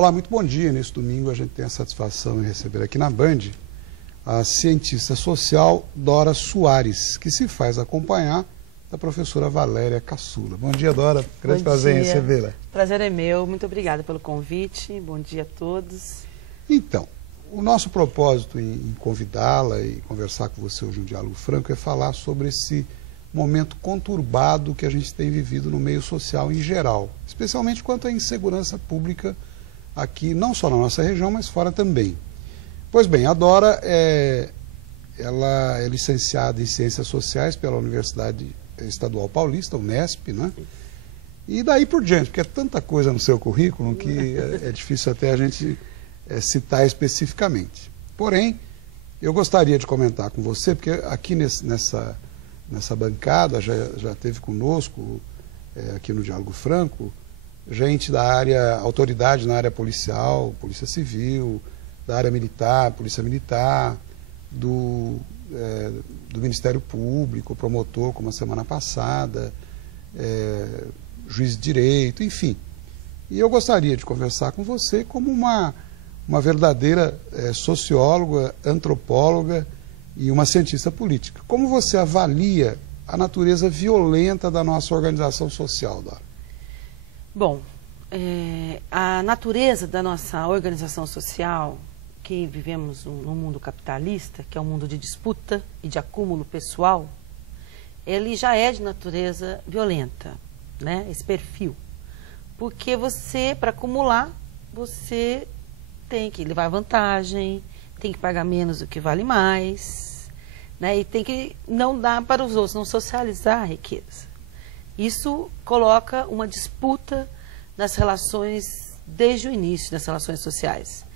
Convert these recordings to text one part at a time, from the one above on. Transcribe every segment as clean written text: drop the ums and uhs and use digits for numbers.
Olá, muito bom dia. Neste domingo a gente tem a satisfação em receber aqui na Band a cientista social Dora Soares, que se faz acompanhar da professora Valéria Caçula. Bom dia, Dora. Grande prazer em recebê-la. Prazer é meu. Muito obrigada pelo convite. Bom dia a todos. Então, o nosso propósito em convidá-la e conversar com você hoje um diálogo franco é falar sobre esse momento conturbado que a gente tem vivido no meio social em geral, especialmente quanto à insegurança pública aqui, não só na nossa região, mas fora também. Pois bem, a Dora ela é licenciada em Ciências Sociais pela Universidade Estadual Paulista, Unesp, né? E daí por diante, porque é tanta coisa no seu currículo que é difícil até a gente citar especificamente. Porém, eu gostaria de comentar com você, porque aqui nessa bancada já teve conosco, aqui no Diálogo Franco, gente da área, autoridade na área policial, Polícia Civil, da área militar, Polícia Militar, do Ministério Público, promotor, como a semana passada, juiz de direito, enfim. E eu gostaria de conversar com você como uma verdadeira socióloga, antropóloga e uma cientista política. Como você avalia a natureza violenta da nossa organização social, Dora? Bom, a natureza da nossa organização social, que vivemos num mundo capitalista, que é um mundo de disputa e de acúmulo pessoal, ele já é de natureza violenta, né? Esse perfil. Porque você, para acumular, você tem que levar vantagem, tem que pagar menos do que vale mais, né? E tem que não dar para os outros, não socializar a riqueza. Isso coloca uma disputa nas relações, desde o início das relações sociais.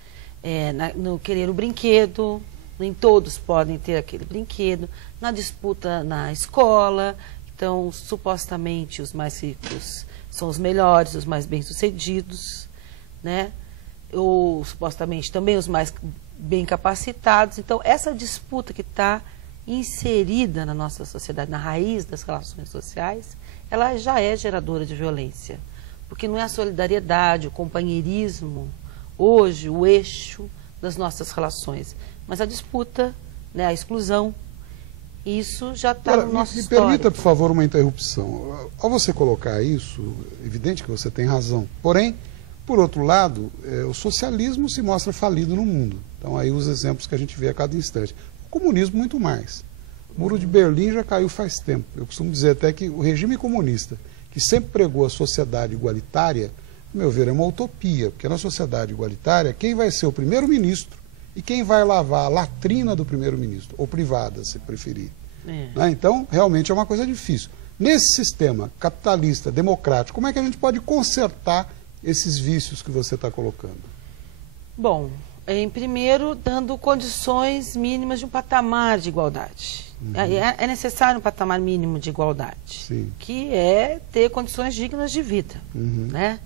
No querer o brinquedo, nem todos podem ter aquele brinquedo, na disputa na escola, então supostamente os mais ricos são os melhores, os mais bem-sucedidos, né? Ou supostamente também os mais bem capacitados. Então essa disputa que está inserida na nossa sociedade, na raiz das relações sociais, ela já é geradora de violência, porque não é a solidariedade, o companheirismo, hoje, o eixo das nossas relações, mas a disputa, né, a exclusão. Isso já está no nosso histórico. Me permita, por favor, uma interrupção. Ao você colocar isso, é evidente que você tem razão. Porém, por outro lado, o socialismo se mostra falido no mundo. Então, aí os exemplos que a gente vê a cada instante. O comunismo, muito mais. O Muro de Berlim já caiu faz tempo. Eu costumo dizer até que o regime comunista, que sempre pregou a sociedade igualitária, a meu ver, é uma utopia, porque na sociedade igualitária, quem vai ser o primeiro-ministro e quem vai lavar a latrina do primeiro-ministro, ou privada, se preferir. Né? Então, realmente é uma coisa difícil. Nesse sistema capitalista, democrático, como é que a gente pode consertar esses vícios que você está colocando? Bom, em primeiro, dando condições mínimas de um patamar de igualdade. É necessário um patamar mínimo de igualdade, sim, que é ter condições dignas de vida, né?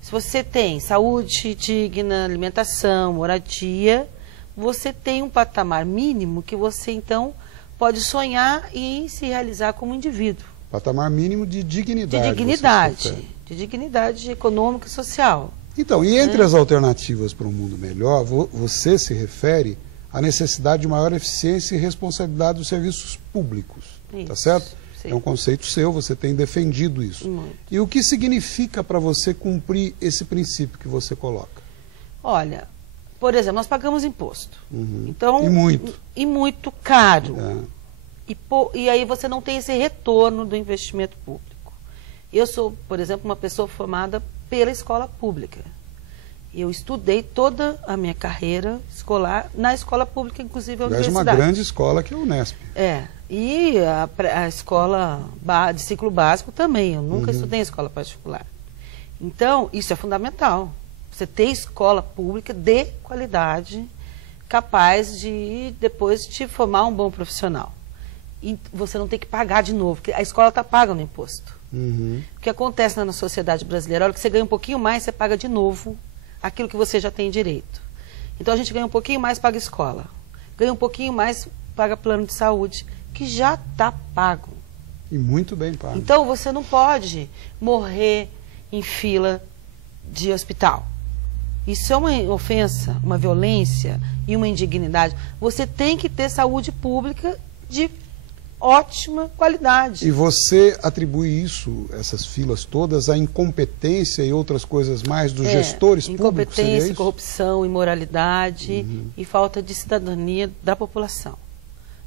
Se você tem saúde digna, alimentação, moradia, você tem um patamar mínimo que você, então, pode sonhar e se realizar como indivíduo. Patamar mínimo de dignidade. De dignidade econômica e social. Então, e entre as alternativas para um mundo melhor, você se refere à necessidade de maior eficiência e responsabilidade dos serviços públicos, tá certo? Sim. É um conceito seu, você tem defendido isso. Muito. E o que significa para você cumprir esse princípio que você coloca? Olha, por exemplo, nós pagamos imposto. Então, E muito. E muito caro. E aí você não tem esse retorno do investimento público. Eu sou, por exemplo, uma pessoa formada pela escola pública. Eu estudei toda a minha carreira escolar na escola pública, inclusive a universidade. É uma grande escola que é a Unesp. E a escola de ciclo básico também. Eu nunca estudei em escola particular. Então, isso é fundamental. Você ter escola pública de qualidade, capaz de depois te formar um bom profissional. E você não tem que pagar de novo, porque a escola está paga no imposto. O que acontece na sociedade brasileira, a hora que você ganha um pouquinho mais, você paga de novo aquilo que você já tem direito. Então a gente ganha um pouquinho mais, paga escola. Ganha um pouquinho mais, paga plano de saúde, que já está pago. E muito bem pago. Então você não pode morrer em fila de hospital. Isso é uma ofensa, uma violência e uma indignidade. Você tem que ter saúde pública de ótima qualidade. E você atribui isso, essas filas todas, à incompetência e outras coisas mais dos gestores públicos? Incompetência, corrupção, imoralidade e falta de cidadania da população.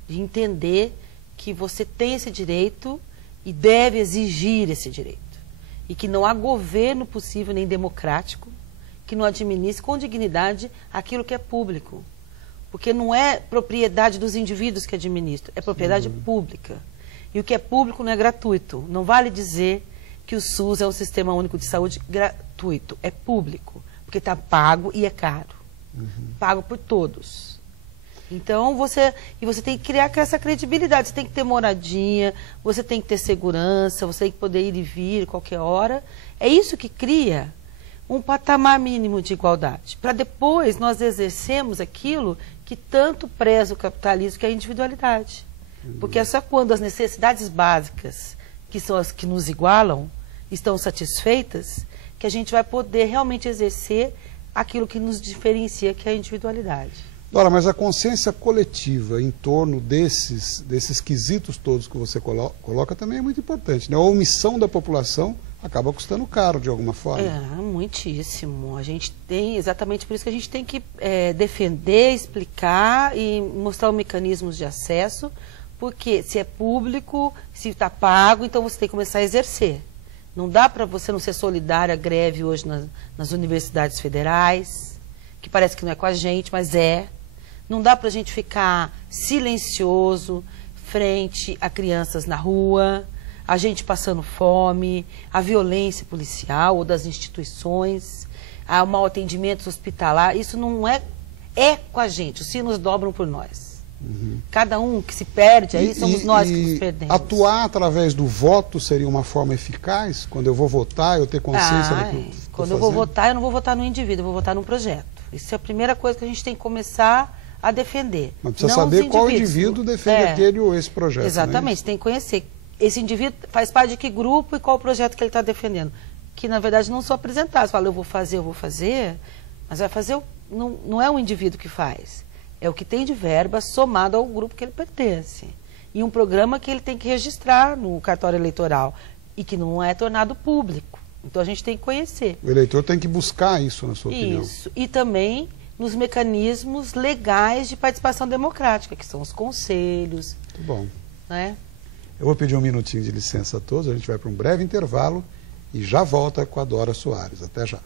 De entender que você tem esse direito e deve exigir esse direito. E que não há governo possível nem democrático que não administre com dignidade aquilo que é público. Porque não é propriedade dos indivíduos que administram, é propriedade pública. E o que é público não é gratuito. Não vale dizer que o SUS é um sistema único de saúde gratuito. É público, porque está pago e é caro. Pago por todos. Então, você tem que criar essa credibilidade. Você tem que ter moradia, você tem que ter segurança, você tem que poder ir e vir qualquer hora. É isso que cria um patamar mínimo de igualdade. Para depois nós exercermos aquilo que tanto preza o capitalismo, que é a individualidade. Porque é só quando as necessidades básicas, que são as que nos igualam, estão satisfeitas, que a gente vai poder realmente exercer aquilo que nos diferencia, que é a individualidade. Dora, mas a consciência coletiva em torno desses quesitos todos que você coloca também é muito importante, né? A omissão da população acaba custando caro, de alguma forma. Muitíssimo. A gente tem, exatamente por isso que a gente tem que defender, explicar e mostrar os mecanismos de acesso, porque se é público, se está pago, então você tem que começar a exercer. Não dá para você não ser solidário à greve hoje nas universidades federais, que parece que não é com a gente, mas é. Não dá para a gente ficar silencioso frente a crianças na rua, a gente passando fome, a violência policial ou das instituições, o mau atendimento hospitalar. Isso não é com a gente, os sinos dobram por nós. Cada um que se perde aí, somos nós que nos perdemos. Atuar através do voto seria uma forma eficaz? Quando eu vou votar, eu ter consciência do que eu estou fazendo? Quando eu vou votar, eu não vou votar no indivíduo, eu vou votar num projeto. Isso é a primeira coisa que a gente tem que começar a defender. Mas precisa saber qual indivíduo defende aquele ou esse projeto. Exatamente, você tem que conhecer. Esse indivíduo faz parte de que grupo e qual o projeto que ele está defendendo. Que, na verdade, não são apresentados. Fala, eu vou fazer, mas vai fazer, não é um indivíduo que faz. É o que tem de verba somado ao grupo que ele pertence. E um programa que ele tem que registrar no cartório eleitoral e que não é tornado público. Então, a gente tem que conhecer. O eleitor tem que buscar isso, na sua opinião. Isso. E também nos mecanismos legais de participação democrática, que são os conselhos. Muito bom. Né? Eu vou pedir um minutinho de licença a todos, a gente vai para um breve intervalo e já volta com a Dora Soares. Até já.